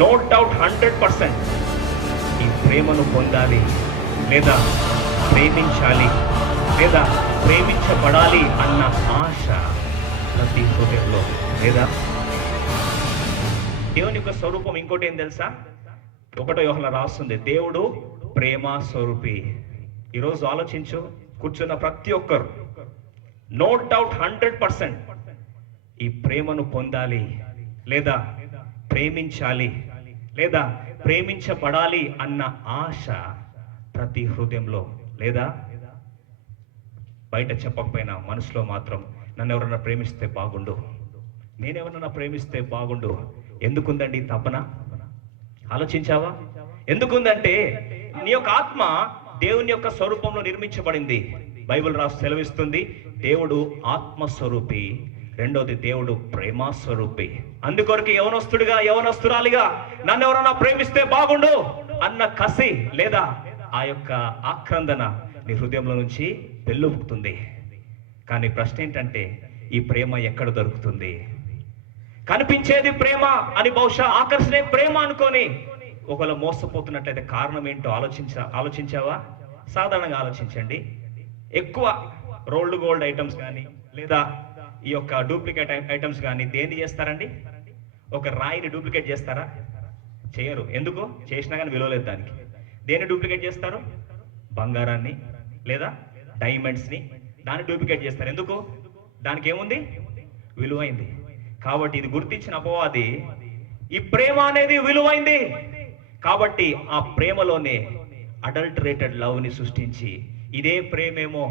No doubt 100% ఈ ప్రేమను పొందాలి లేదా ప్రేమించాలి లేదా ప్రేమించబడాలి అన్న ఆశ ప్రతి హృదయంలో లేదా? దేవుని యొక్క స్వరూపం ఇంకోటి ఏం తెలుసా? 1 యోహన రాస్తుంది, దేవుడు ప్రేమ స్వరూపి. ఈరోజు ఆలోచించు, కూర్చున్న ప్రతి ఒక్కరు నో డౌట్ 100% ఈ ప్రేమను పొందాలి లేదా ప్రేమించాలి లేదా ప్రేమించబడాలి అన్న ఆశ ప్రతి హృదయంలో లేదా? బయట చెప్పకపోయినా మనసులో మాత్రం నన్ను ఎవరన్నా ప్రేమిస్తే బాగుండు, నేనెవరన్నా ప్రేమిస్తే బాగుండు. ఎందుకుందండి తపన? ఆలోచించావా? ఎందుకుందంటే నీ యొక్క ఆత్మ దేవుని యొక్క స్వరూపంలో నిర్మించబడింది. బైబిల్ సెలవిస్తుంది, దేవుడు ఆత్మస్వరూపి, రెండోది దేవుడు ప్రేమ స్వరూపి. అందుకొరకు యవనస్తురాలిగా నన్ను ఎవరన్నా ప్రేమిస్తే బాగుండు అన్న కసి లేదా ఆ యొక్క ఆక్రందన నీ హృదయంలో నుంచి వెల్లుపుతుంది. కానీ ప్రశ్న ఏంటంటే, ఈ ప్రేమ ఎక్కడ దొరుకుతుంది? కనిపించేది ప్రేమ అని బహుశా ఆకర్షణే ప్రేమ అనుకొని ఒకవేళ మోసపోతున్నట్లయితే కారణం ఏంటో ఆలోచించావా? సాధారణంగా ఆలోచించండి. ఎక్కువ రోల్డ్ గోల్డ్ ఐటమ్స్ కానీ లేదా ఈ యొక్క డూప్లికేట్ ఐటమ్స్ కానీ దేన్ని చేస్తారండి? ఒక రాయిని డూప్లికేట్ చేస్తారా? చేయరు. ఎందుకు? చేసినా కానీ విలువలేదు దానికి. దేన్ని డూప్లికేట్ చేస్తారు? బంగారాన్ని లేదా డైమండ్స్ని దాన్ని డూప్లికేట్ చేస్తారు. ఎందుకు? దానికి ఏముంది? విలువైంది. కాబట్టి ఇది గుర్తించిన అపవాది ఈ ప్రేమ అనేది విలువైంది కాబట్టి ఆ ప్రేమలోనే అడల్టరేటెడ్ లవ్ని సృష్టించి ఇదే ప్రేమేమో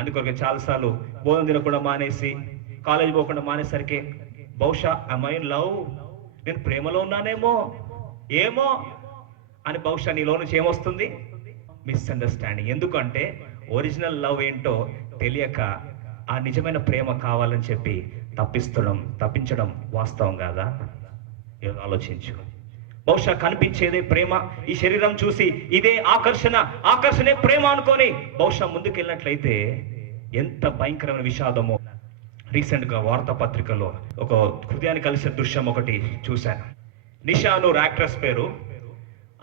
అందుకొరకు చాలాసార్లు భోజనం తినకుండా మానేసి కాలేజ్ పోకుండా మానేసరికి బహుశా ఐ లవ్, నేను ప్రేమలో ఉన్నానేమో ఏమో అని బహుశా నీలో నుంచి ఏమొస్తుంది? మిస్అండర్స్టాండింగ్. ఎందుకంటే ఒరిజినల్ లవ్ ఏంటో తెలియక ఆ నిజమైన ప్రేమ కావాలని చెప్పి తప్పించడం వాస్తవం కాదా? ఆలోచించు. బహుశా కనిపించేదే ప్రేమ, ఈ శరీరం చూసి ఇదే ఆకర్షణే ప్రేమ అనుకొని బహుశా ముందుకెళ్ళినట్లయితే ఎంత భయంకరమైన విషాదమో. రీసెంట్గా వార్తాపత్రికలో ఒక హృదయాన్ని కలిసే దృశ్యం ఒకటి చూశాను. నిషా నూర్ యాక్ట్రెస్ పేరు.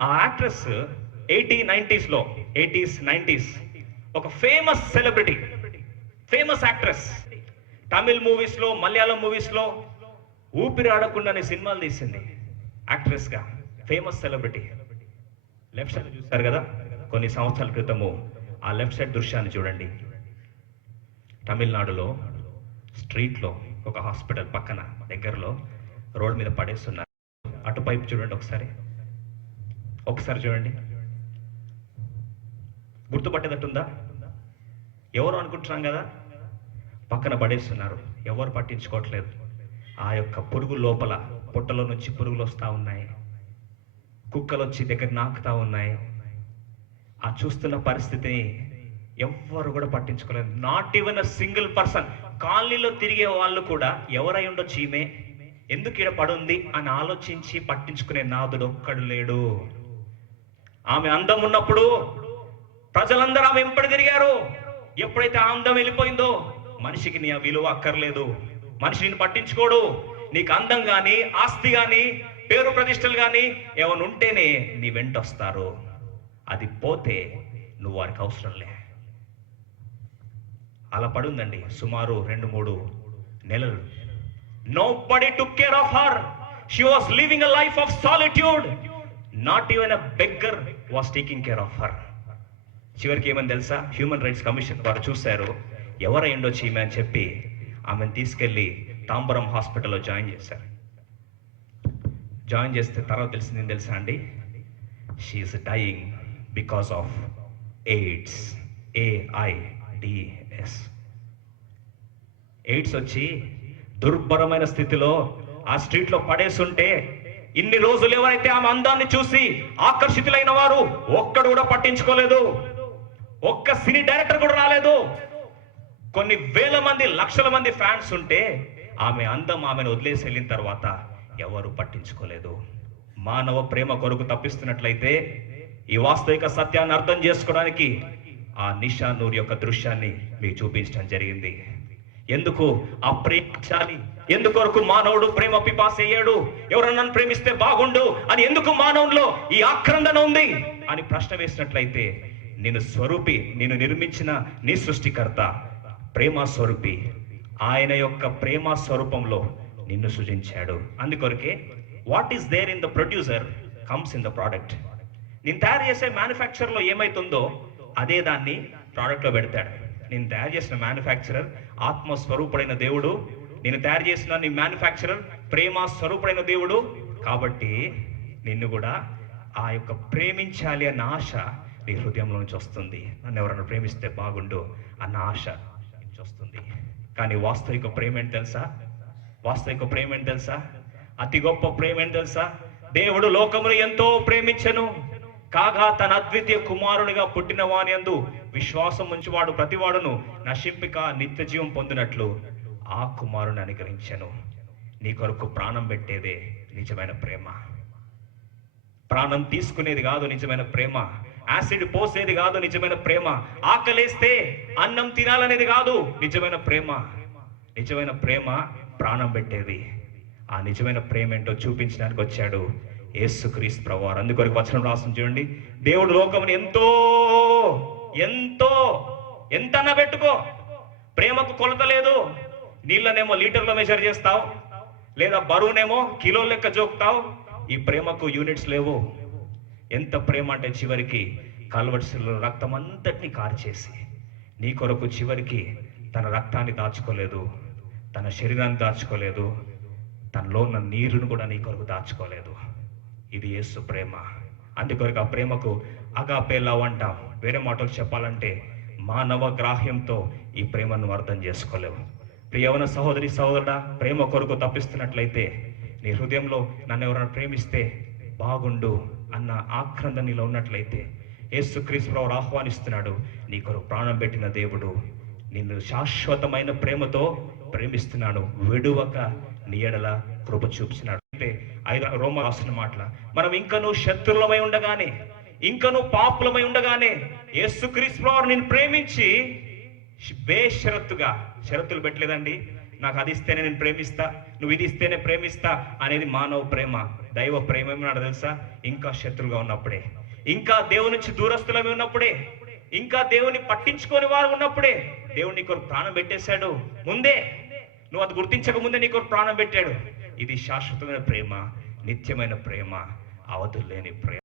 ఆ యాక్ట్రెస్ 80s 90s ఒక famous celebrity, famous actress. Tamil movies లో, మలయాళం మూవీస్ లో ఊపిరి ఆడకుండానే సినిమాలు తీసింది యాక్ట్రెస్ గా. Famous celebrity. లెఫ్ట్ సైడ్ చూస్తారు కదా, కొన్ని సంవత్సరాల క్రితము ఆ లెఫ్ట్ సైడ్ దృశ్యాన్ని చూడండి. తమిళనాడులో స్ట్రీట్ లో ఒక హాస్పిటల్ పక్కన దగ్గరలో రోడ్ మీద పడేస్తున్నారు. అటుపైపు చూడండి, ఒకసారి చూడండి. గుర్తుపట్టేటట్టుందా? ఎవరు అనుకుంటున్నాం కదా, పక్కన పడేస్తున్నారు. ఎవరు పట్టించుకోవట్లేదు. ఆ యొక్క పురుగు లోపల పొట్టలో నుంచి పురుగులు వస్తూ ఉన్నాయి, కుక్కలు వచ్చి దగ్గర నాకుతా ఉన్నాయి. ఆ చూస్తున్న పరిస్థితిని ఎవ్వరు కూడా పట్టించుకోలేదు. Not even a single person. కాలనీలో తిరిగే వాళ్ళు కూడా ఎవరై ఉండొచ్చు ఈమె, ఎందుకు ఈడ పడుంది అని ఆలోచించి పట్టించుకునే నాదుడు ఒక్కడు లేడు. ఆమె అందం ఉన్నప్పుడు ప్రజలందరూ ఆమె వెంపడి తిరిగారు. ఎప్పుడైతే ఆ అందం వెళ్ళిపోయిందో మనిషికి నీ విలువ అక్కర్లేదు, మనిషిని పట్టించుకోడు. నీకు అందం కానీ, ఆస్తి కానీ, పేరు ప్రతిష్టలు కానీ ఏమైనా ఉంటేనే నీ వెంట వస్తారు. అది పోతే నువ్వు వారికి అవసరం లే. అలా పడుందండి సుమారు 2-3 నెలలు. Nobody took care of her. She was living a life of solitude. Not even a beggar was taking care of her. చివరికి ఏమని తెలుసా? హ్యూమన్ రైట్స్ కమిషన్ వారు చూశారు, ఎవరై ఉండొచ్చు ఈమె అని చెప్పి ఆమెను తీసుకెళ్లి తాంబరం హాస్పిటల్లో జాయిన్ చేశారు. జాయిన్ చేస్తే తర్వాత తెలిసింది తెలుసా అండి? She's dying because of AIDS. AIDS. AIDS వచ్చి దుర్భరమైన స్థితిలో ఆ స్ట్రీట్ లో పడేస్తుంటే ఇన్ని రోజులు ఎవరైతే ఆమె అందాన్ని చూసి ఆకర్షితులైన వారు ఒక్కడు కూడా పట్టించుకోలేదు. ఒక్క సినీ డైరెక్టర్ కూడా రాలేదు. కొన్ని వేల మంది, లక్షల మంది ఫ్యాన్స్ ఉంటే ఆమె అందం ఆమెను వదిలేసి వెళ్ళిన తర్వాత ఎవరు పట్టించుకోలేదు. మానవ ప్రేమ కొరకు తప్పిస్తున్నట్లయితే ఈ వాస్తవిక సత్యాన్ని అర్థం చేసుకోవడానికి ఆ నిషా నూర్ యొక్క దృశ్యాన్ని మీకు చూపించడం జరిగింది. ఎందుకు ఆ ప్రేమించాలి? ఎందుకొరకు మానవుడు ప్రేమ పిపాస అయ్యాడు? ఎవరన్నా నన్ను ప్రేమిస్తే బాగుండు అని ఎందుకు మానవుల్లో ఈ ఆక్రందన ఉంది అని ప్రశ్న వేసినట్లయితే, నేను స్వరూపి, నేను నిర్మించిన నీ సృష్టికర్త ప్రేమ స్వరూపి, ఆయన యొక్క ప్రేమ స్వరూపంలో నిన్ను సృజించాడు. అందుకొరకే what is there in the producer comes in the product. నేను తయారు చేసే మ్యానుఫ్యాక్చర్లో ఏమైతుందో అదే దాన్ని ప్రోడక్ట్లో పెడతాడు. నేను తయారు చేసిన మ్యానుఫ్యాక్చరర్ ఆత్మస్వరూపుడైన దేవుడు, నేను తయారు చేసిన నీ మ్యానుఫ్యాక్చరర్ ప్రేమ స్వరూపుడైన దేవుడు. కాబట్టి నిన్ను కూడా ఆ యొక్క ప్రేమించాలి అన్న ఆశ నీ హృదయంలో నుంచి వస్తుంది. నన్ను ఎవరైనా ప్రేమిస్తే బాగుండు అన్న ఆశ నుంచి వస్తుంది. కానీ వాస్తవిక ప్రేమ ఏంటి తెలుసా? వాస్తవిక ప్రేమ ఏంటి తెలుసా? అతి గొప్ప ప్రేమ ఏంటి తెలుసా? దేవుడు లోకమును ఎంతో ప్రేమించెను, కాగా తన అద్వితీయ కుమారునిగా పుట్టిన వాని యందు విశ్వాసం ఉంచువాడు ప్రతివాడును నశింపిక నిత్య జీవం పొందినట్లు ఆ కుమారుని అనుగ్రహించెను. నీ కొరకు ప్రాణం పెట్టేదే నిజమైన ప్రేమ. ప్రాణం తీసుకునేది కాదు నిజమైన ప్రేమ. యాసిడ్ పోసేది కాదు నిజమైన ప్రేమ. ఆకలేస్తే అన్నం తినాలనేది కాదు నిజమైన ప్రేమ. నిజమైన ప్రేమ ప్రాణం పెట్టేది. ఆ నిజమైన ప్రేమ ఏంటో చూపించడానికి వచ్చాడు యేసుక్రీస్తు ప్రభువారు. అందుకొరకు వచనం రాస్తుంది చూడండి, దేవుడు లోకముని ఎంతో ఎంతో ఎంతన్నా పెట్టుకో, ప్రేమకు కొలత లేదు. నీళ్ళనేమో లీటర్లో మెజర్ చేస్తావు, లేదా బరువునేమో కిలో లెక్క జోకుతావు. ఈ ప్రేమకు యూనిట్స్ లేవు. ఎంత ప్రేమ అంటే చివరికి కల్వరిశిలలో రక్తం అంతటిని కార్చేసి నీ కొరకు చివరికి తన రక్తాన్ని దాచుకోలేదు, తన శరీరాన్ని దాచుకోలేదు, తనలో ఉన్న నీరును కూడా నీ కొరకు దాచుకోలేదు. ఇది యేసు ప్రేమ. అందుకొరకు ఆ ప్రేమకు అగాపే లవ్ అంటాం. వేరే మాటలు చెప్పాలంటే మానవ గ్రాహ్యంతో ఈ ప్రేమను అర్థం చేసుకోలేవు. ప్రియవన సహోదరి సహోదరుడా, ప్రేమ కొరకు తప్పిస్తున్నట్లయితే, నీ హృదయంలో నన్ను ఎవరైనా ప్రేమిస్తే బాగుండు అన్న ఆక్రంద నీలో ఉన్నట్లయితే, యేసుక్రీస్తు ప్రభువు ఆహ్వానిస్తున్నాడు. నీ కొరకు ప్రాణం పెట్టిన దేవుడు నిన్ను శాశ్వతమైన ప్రేమతో ప్రేమిస్తున్నాడు. విడువక నీ ఎడల కృప చూపిస్తున్నాడు. అంటే రోమ రాసిన మాటల, మనం ఇంకనూ శత్రులమై ఉండగానే, ఇంకనూ పాపులమై ఉండగానే యేసుక్రీస్తు ప్రభువు నిన్ను ప్రేమించి బేషరతుగా, షరతులు పెట్టలేదండి, నాకు అది ఇస్తేనే నేను ప్రేమిస్తా, నువ్వు ఇది ఇస్తేనే ప్రేమిస్తా అనేది మానవ ప్రేమ. దైవ ప్రేమ ఏమన్నాడు తెలుసా? ఇంకా శత్రులుగా ఉన్నప్పుడే, ఇంకా దేవుని నుంచి దూరస్తులమై ఉన్నప్పుడే, ఇంకా దేవుని పట్టించుకొని వారు ఉన్నప్పుడే దేవుడు నీ కొరకు ప్రాణం పెట్టేశాడు. ముందే నువ్వు అది గుర్తించక ముందే నీ కొరకు ప్రాణం పెట్టాడు. ఇది శాశ్వతమైన ప్రేమ, నిత్యమైన ప్రేమ, అవధులు లేని ప్రేమ.